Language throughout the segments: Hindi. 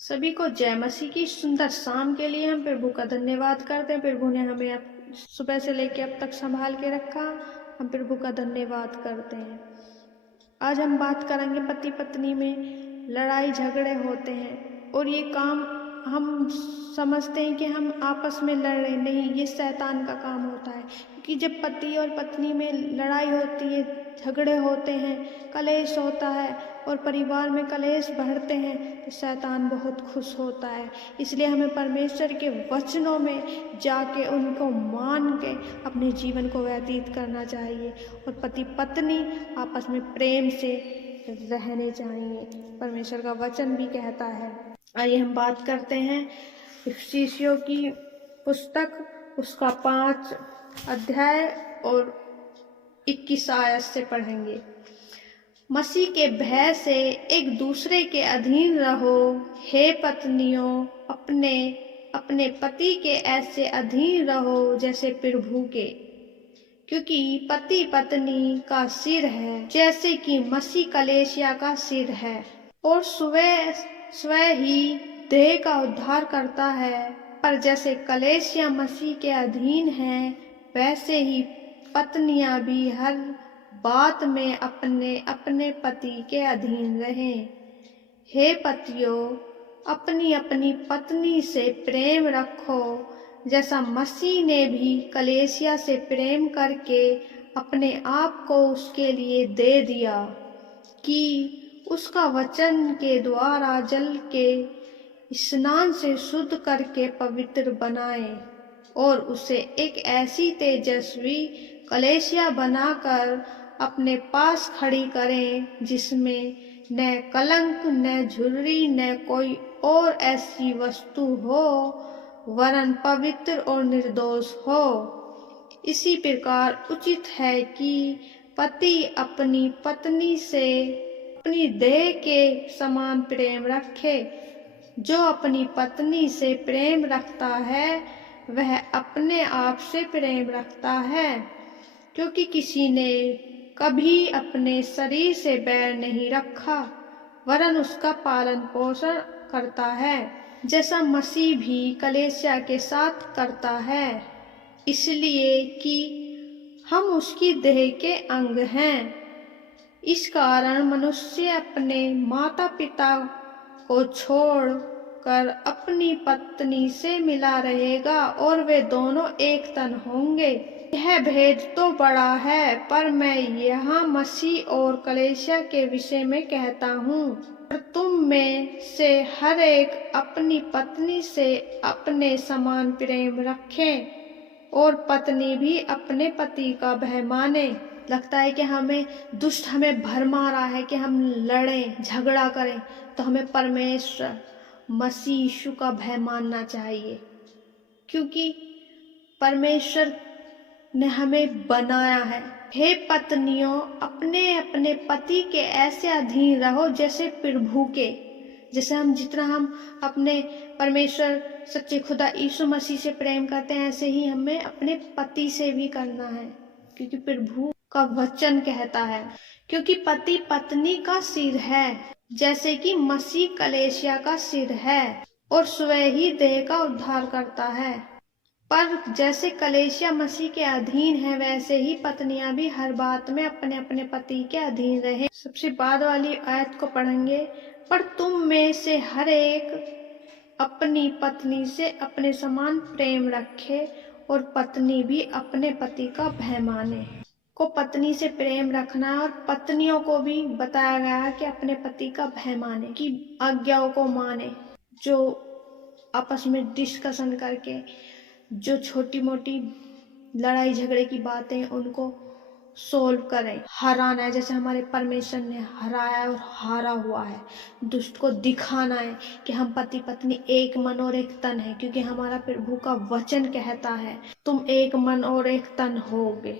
सभी को जय मसीह की सुंदर शाम के लिए हम प्रभु का धन्यवाद करते हैं। प्रभु ने हमें अब सुबह से लेकर अब तक संभाल के रखा। हम प्रभु का धन्यवाद करते हैं। आज हम बात करेंगे पति पत्नी में लड़ाई झगड़े होते हैं और ये काम हम समझते हैं कि हम आपस में लड़ रहे, नहीं, ये शैतान का काम होता है। क्योंकि जब पति और पत्नी में लड़ाई होती है, झगड़े होते हैं, कलेश होता है और परिवार में कलेश बढ़ते हैं तो शैतान बहुत खुश होता है। इसलिए हमें परमेश्वर के वचनों में जाके उनको मान के अपने जीवन को व्यतीत करना चाहिए और पति पत्नी आपस में प्रेम से रहने चाहिए। परमेश्वर का वचन भी कहता है। आइए हम बात करते हैं इफिसियों की पुस्तक, उसका 5 अध्याय और 21 आयत से पढ़ेंगे। मसीह के भय से एक दूसरे के अधीन रहो। हे पत्नियों, अपने अपने पति के ऐसे अधीन रहो जैसे प्रभु के, क्योंकि पति पत्नी का सिर है, जैसे कि मसीह कलीसिया का सिर है और स्वयं ही देह का उद्धार करता है। पर जैसे कलीसिया मसीह के अधीन है, वैसे ही पत्नियां भी हर बात में अपने अपने पति के अधीन रहें। हे पतियों, अपनी अपनी पत्नी से प्रेम रखो, जैसा मसीह ने भी कलीसिया से प्रेम करके अपने आप को उसके लिए दे दिया, कि उसका वचन के द्वारा जल के स्नान से शुद्ध करके पवित्र बनाए और उसे एक ऐसी तेजस्वी कलीसिया बनाकर अपने पास खड़ी करें, जिसमें न कलंक, न झुर्री, न कोई और ऐसी वस्तु हो, वरन पवित्र और निर्दोष हो। इसी प्रकार उचित है कि पति अपनी पत्नी से अपनी देह के समान प्रेम रखे। जो अपनी पत्नी से प्रेम रखता है वह अपने आप से प्रेम रखता है, क्योंकि किसी ने कभी अपने शरीर से बैर नहीं रखा, वरन उसका पालन पोषण करता है, जैसा मसीह भी कलीसिया के साथ करता है, इसलिए कि हम उसकी देह के अंग हैं। इस कारण मनुष्य अपने माता पिता को छोड़कर अपनी पत्नी से मिला रहेगा और वे दोनों एक तन होंगे। यह भेद तो बड़ा है, पर मैं यहाँ मसीह और कलीसिया के विषय में कहता हूँ। पर तुम में से हर एक अपनी पत्नी से अपने समान प्रेम रखें और पत्नी भी अपने पति का भय माने। लगता है कि हमें दुष्ट हमें भरमा रहा है कि हम लड़ें, झगड़ा करें, तो हमें परमेश्वर मसीह यीशु का भय मानना चाहिए, क्योंकि परमेश्वर ने हमें बनाया है। हे पत्नियों, अपने अपने पति के ऐसे अधीन रहो जैसे प्रभु के। जैसे जितना हम अपने परमेश्वर सच्चे खुदा यीशु मसीह से प्रेम करते हैं, ऐसे ही हमें अपने पति से भी करना है, क्योंकि प्रभु का वचन कहता है। क्योंकि पति पत्नी का सिर है, जैसे कि मसीह कलीसिया का सिर है और स्वयं ही देह का उद्धार करता है। पर जैसे कलीसिया मसीह के अधीन है, वैसे ही पत्नियां भी हर बात में अपने अपने पति के अधीन रहे। सबसे बाद वाली आयत को पढ़ेंगे। पर तुम में से हर एक अपनी पत्नी से अपने समान प्रेम रखे और पत्नी भी अपने पति का भय माने। को पत्नी से प्रेम रखना है और पत्नियों को भी बताया गया है कि अपने पति का भय माने, कि आज्ञाओं को माने, जो आपस में डिस्कशन करके जो छोटी मोटी लड़ाई झगड़े की बातें उनको सोल्व करें। हराना है, जैसे हमारे परमेश्वर ने हराया और हारा हुआ है। दुष्ट को दिखाना है कि हम पति पत्नी एक मन और एक तन है, क्योंकि हमारा प्रभु का वचन कहता है तुम एक मन और एक तन होगे।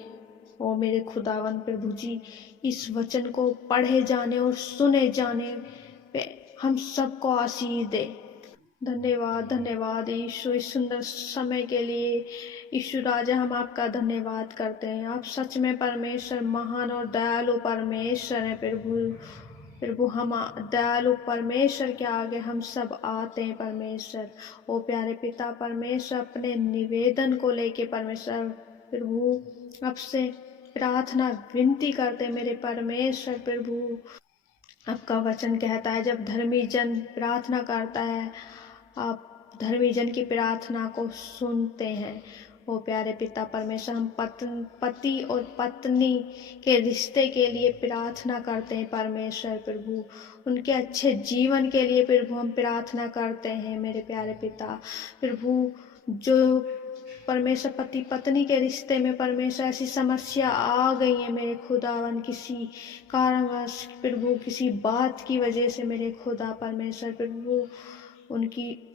ओ मेरे खुदावन प्रभु जी, इस वचन को पढ़े जाने और सुने जाने पे हम सबको आशीष दे। धन्यवाद धन्यवाद यीशु, इस सुंदर समय के लिए। यीशु राजा, हम आपका धन्यवाद करते हैं। आप सच में परमेश्वर, महान और दयालु परमेश्वर हैं प्रभु। प्रभु हम दयालु परमेश्वर के आगे हम सब आते हैं परमेश्वर। ओ प्यारे पिता परमेश्वर, अपने निवेदन को लेके परमेश्वर प्रभु आपसे प्रार्थना विनती करते मेरे परमेश्वर। प्रभु आपका वचन कहता है जब धर्मी जन प्रार्थना करता है, आप धर्मी जन की प्रार्थना को सुनते हैं। ओ प्यारे पिता परमेश्वर, हम पति और पत्नी के रिश्ते के लिए प्रार्थना करते हैं परमेश्वर। प्रभु उनके अच्छे जीवन के लिए प्रभु हम प्रार्थना करते हैं मेरे प्यारे पिता। प्रभु जो परमेश्वर पति पत्नी के रिश्ते में परमेश्वर ऐसी समस्या आ गई है मेरे खुदावन, किसी कारणवश प्रभु, किसी बात की वजह से मेरे खुदा परमेश्वर, प्रभु उनकी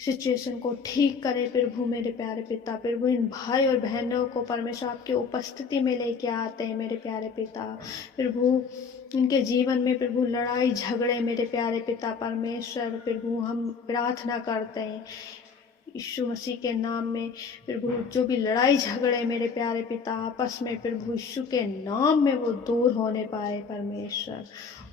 सिचुएशन को ठीक करे प्रभु मेरे प्यारे पिता। प्रभु इन भाई और बहनों को परमेश्वर आपके उपस्थिति में लेके आते हैं मेरे प्यारे पिता। प्रभु उनके जीवन में प्रभु लड़ाई झगड़े मेरे प्यारे पिता परमेश्वर, प्रभु हम प्रार्थना करते हैं यीशु मसीह के नाम में। प्रभु जो भी लड़ाई झगड़े मेरे प्यारे पिता आपस में, प्रभु यीशु के नाम में वो दूर होने पाए परमेश्वर।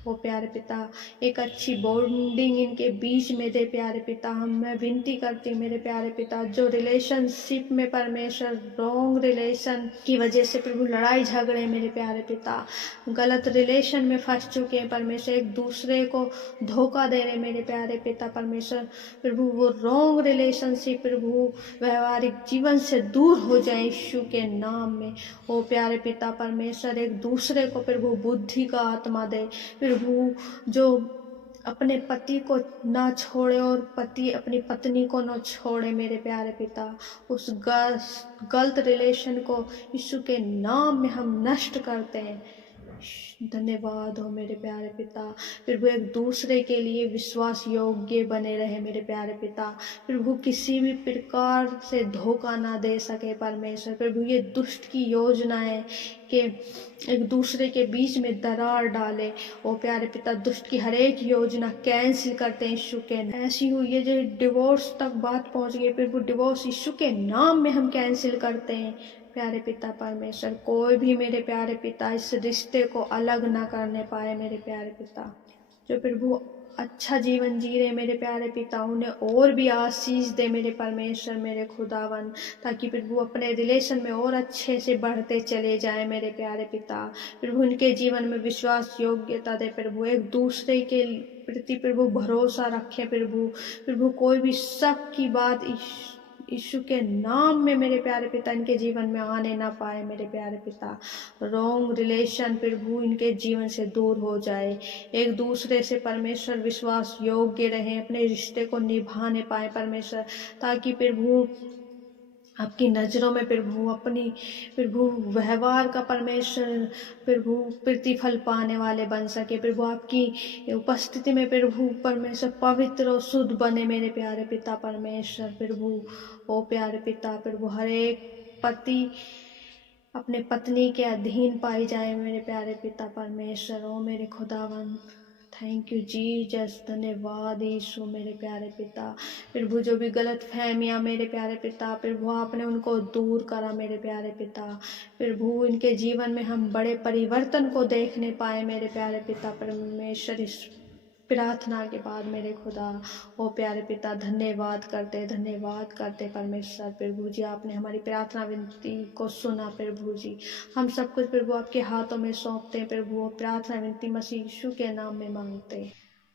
ओ प्यारे पिता एक अच्छी बॉन्डिंग इनके बीच में दे प्यारे पिता। मैं विनती करती हूँ मेरे प्यारे पिता, जो रिलेशनशिप में परमेश्वर रॉन्ग रिलेशन की वजह से प्रभु लड़ाई झगड़े मेरे प्यारे पिता, गलत रिलेशन में फंस चुके हैं परमेश्वर, एक दूसरे को धोखा दे रहे मेरे प्यारे पिता परमेश्वर। प्रभु वो रॉन्ग रिलेशनशिप प्रभु व्यवहारिक जीवन से दूर हो जाए यीशु के नाम में। ओ प्यारे पिता परमेश्वर, एक दूसरे को प्रभु बुद्धि का आत्मा दे प्रभु, जो अपने पति को ना छोड़े और पति अपनी पत्नी को ना छोड़े मेरे प्यारे पिता, उस गलत रिलेशन को यीशु के नाम में हम नष्ट करते हैं। धन्यवाद हो मेरे प्यारे पिता। प्रभु एक दूसरे के लिए विश्वास योग्य बने रहे मेरे प्यारे पिता। प्रभु किसी भी प्रकार से धोखा ना दे सके परमेश्वर। प्रभु ये दुष्ट की योजना है कि एक दूसरे के बीच में दरार डाले। ओ प्यारे पिता दुष्ट की हर एक योजना कैंसिल करते हैं यीशु के। ऐसी हुई है जो डिवोर्स तक बात पहुंच गई, प्रभु डिवोर्स यीशु के नाम में हम कैंसिल करते हैं प्यारे पिता परमेश्वर। कोई भी मेरे प्यारे पिता इस रिश्ते को अलग ना करने पाए मेरे प्यारे पिता। जो प्रभु अच्छा जीवन जी रहे मेरे प्यारे पिता, उन्हें और भी आशीष दे मेरे परमेश्वर मेरे खुदावन, ताकि प्रभु अपने रिलेशन में और अच्छे से बढ़ते चले जाए मेरे प्यारे पिता। प्रभु उनके जीवन में विश्वास योग्यता दे प्रभु, एक दूसरे के प्रति प्रभु भरोसा रखे प्रभु कोई भी शक की बात यीशु के नाम में मेरे प्यारे पिता इनके जीवन में आने ना पाए मेरे प्यारे पिता। रॉन्ग रिलेशन प्रभु इनके जीवन से दूर हो जाए, एक दूसरे से परमेश्वर विश्वास योग्य रहे, अपने रिश्ते को निभाने पाए परमेश्वर, ताकि प्रभु आपकी नज़रों में प्रभु अपनी प्रभु व्यवहार का परमेश्वर प्रभु प्रतिफल पाने वाले बन सके। प्रभु आपकी उपस्थिति में प्रभु परमेश्वर पवित्र और शुद्ध बने मेरे प्यारे पिता परमेश्वर। प्रभु ओ प्यारे पिता प्रभु हर एक पति अपने पत्नी के अधीन पाई जाए मेरे प्यारे पिता परमेश्वर। ओ मेरे खुदावन थैंक यू जीसस, धन्यवाद यीशु मेरे प्यारे पिता। प्रभु जो भी गलत फहमियाँ मेरे प्यारे पिता प्रभु आपने उनको दूर करा मेरे प्यारे पिता। प्रभु इनके जीवन में हम बड़े परिवर्तन को देखने पाए मेरे प्यारे पिता परमेश्वर। इस प्रार्थना के बाद मेरे खुदा ओ प्यारे पिता धन्यवाद करते परमेश्वर। प्रभु जी आपने हमारी प्रार्थना विनती को सुना प्रभु जी, हम सब कुछ प्रभु आपके हाथों में सौंपते हैं प्रभु। प्रार्थना विनती मसीह यीशु के नाम में मांगते,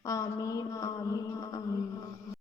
आमीन आमीन आमीन।